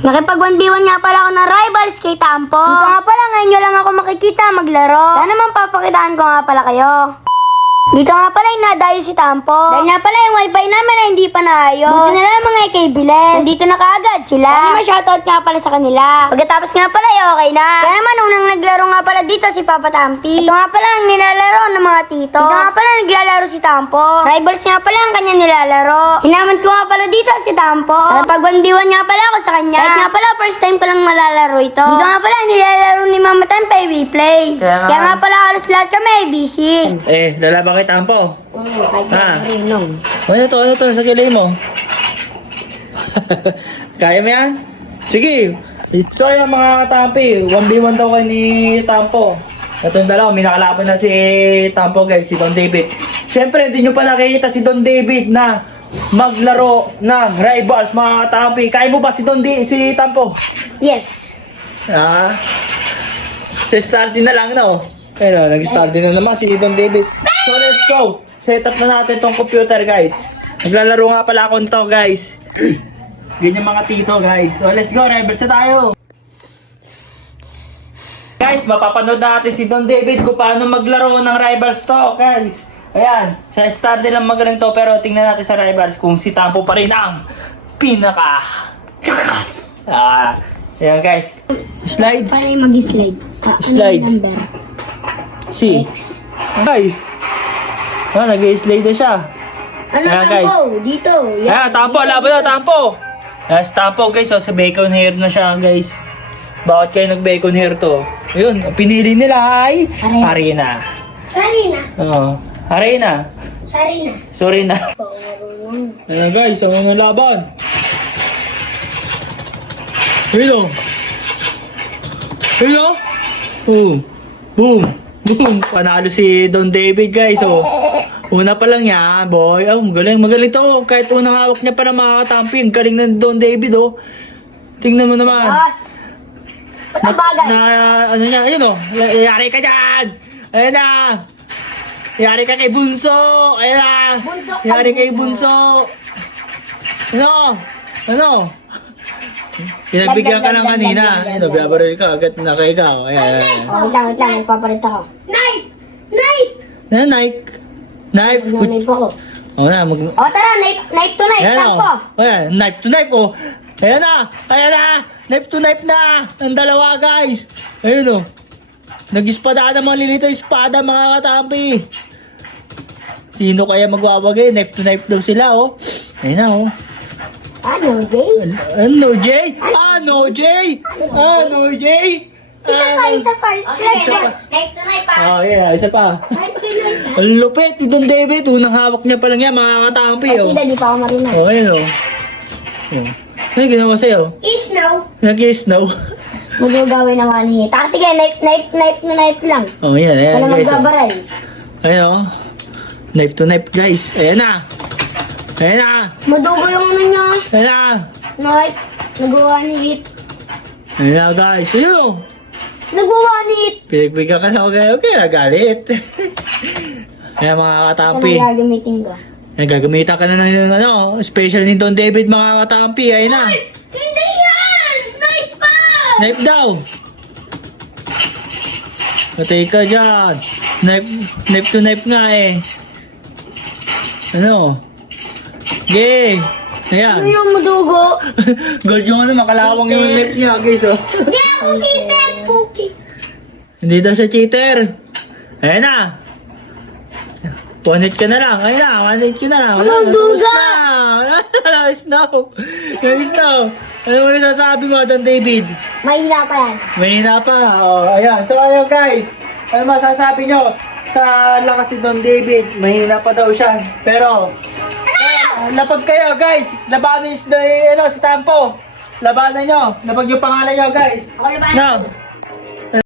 Nakipag-1v1 nga pala ako ng rivals kay Tampo. Dito nga pala, ngayon nyo lang ako makikita maglaro. Sana naman papakitaan ko nga pala kayo. Dito nga pala inadayo si Tampo. Dahil nga pala yung wifi namin na hindi pa naayos. Buti na lang mga kay Biles. Nandito na kaagad sila. Dahil ma-shoutout nga pala sa kanila. Pagkatapos nga pala okay na. Kaya naman unang naglaro nga pala dito si Papa Tampi. Ito nga pala ang nilalaro ng mga tito. Dito nga pala naglalaro si Tampo. Rivals nga pala ang kanya nilalaro. Hinaman ko nga pala dito si Tampo. Pag 1v1 nga pala ako sa kanya. Kahit nga pala first time ko lang malalaro ito. Dito nga pala nilalaro ni Mama Tampi ay WePlay. Kaya nga pala halos lahat kami ay busy. Lalaban kay Tampo. Kahit rinong. Ano to, sa kilay mo? Kaya mo yan? Sige. So yan mga katampi, 1v1 daw kayo ni Tampo. Ito yung dalawa, may nakalaban na si Tampo guys, si Don David. Siyempre, hindi nyo pa nakikita si Don David na maglaro ng rivals mga katampi. Kaya mo ba si si Tampo? Yes. Sa starting na lang, no? Ayun, nag-starting na naman si Don David. So let's go! Set up na natin tong computer guys. Naglalaro nga pala ako nito guys. Ganyan mga tito guys. So let's go, rivals na tayo! Guys, mapapanood natin si Don David kung paano maglaro ng rivals to guys. Ayan, sa start nilang magaling to pero tingnan natin sa rivals kung si Tampo pa rin ang pinaka kakas. Ayan guys. Slide. Paano yung mag-slide? Slide. Ano yung number? Si. X. Guys. Nag-slide na siya. Ano Ayan, Tampo? guys. Dito. Ayan, Tampo. Laban na, Tampo. Yes, Tampo guys. So, sa bacon hair na siya guys. Bakit kayo nag-bacon hair to? Ayun, ang pinili nila ay Arena. Sarina. Oo. Arena. Sarina. Sorry na. Ayan guys, ang mga laban. Ayun o. Ayun o. Boom. Boom. Boom. Panalo si Don David guys. Oh. Una pa lang niya, boy. Oh, magaling. Magaling to. Kahit unang hawak niya pa na mga katampi. Ang galing ng Don David oh. Tingnan mo naman. Boss. Ba't ang bagay? Ano niya, ayun o. Yari ka dyan. Ayun na. Yari ka kay Bunso. Ayun na. Bunso. Yari kay Bunso. Ano? Ano? Pinagbigyan ka lang kanina. Ayun o, biyabaril ka. Agad na kay ikaw. Ayan, ayan. Oh, wait lang. Nagpapalit ako. Knife! Knife! Ayan, Nike. Knife. Knife ako. O na, O tara, knife to knife. Ayan Tampo. o. Ayan, knife to knife o. Ayan na. Ayan na. Knife to knife na. Ang dalawa guys. Ayun o. Nag-espada na mga lilito espada mga katampi. Sino kaya magwawagay? Knife to knife daw sila o. Ayun na o. Ano, Jay? Ano, Jay? Ano, Jay? Ano, Jay? Isa pa. Isa pa. Knife to knife pa. Oh, yeah, isa pa. Ang lupit ni Don David. Unang hawak niya pa lang yan, mga katampi, oh. Tida, di pa ako marunong. Oh, ayun, oh. Oh. Ano ginawa sa'yo? Snow. Nag-snow. Magugawin ng one hit. Ah, sige, knife lang. Oh, yan, ayan, Wala guys. Oh. magbabaral. Ayun, oh. Knife to knife, guys. Ayan na. Ayan na. Madugo yung ano niya. Ayan na. Knife. Nag-one hit. Ayan na, guys. Ayun, oh. Nag-one hit. Pinagbigyan ka na, okay, nagalit. Ayan, mga katampi. Ano gagamitin ko? Ayan, gagamitan ka na ng ano, special ni Don David, mga katampi. Ayan na. Hindi yan! Knife pa! Knife daw. Patay ka dyan. Knife to knife nga eh. Ano? Gay. Ano Ayan. yung madugo? God yung ano, makalawang yung knife niya, guys, oh. Hindi ako kita, Puki. Hindi daw siya cheater. Ayan na. One hit ka na lang. Ayan na, one hit ka na lang. Ano, duga? Wala, snow. Snow. Ano mo yung sasabi mo, Don David? Mahina pa yan. Mahina pa. Oh, ayan. So, ayun guys. Ano masasabi nyo sa lakas ni Don David? Mahina pa daw siya. Pero, lapag kayo guys. Labanan nyo si Tampo. Labanan nyo. Lapag yung pangalan nyo guys. Ako na ba? No.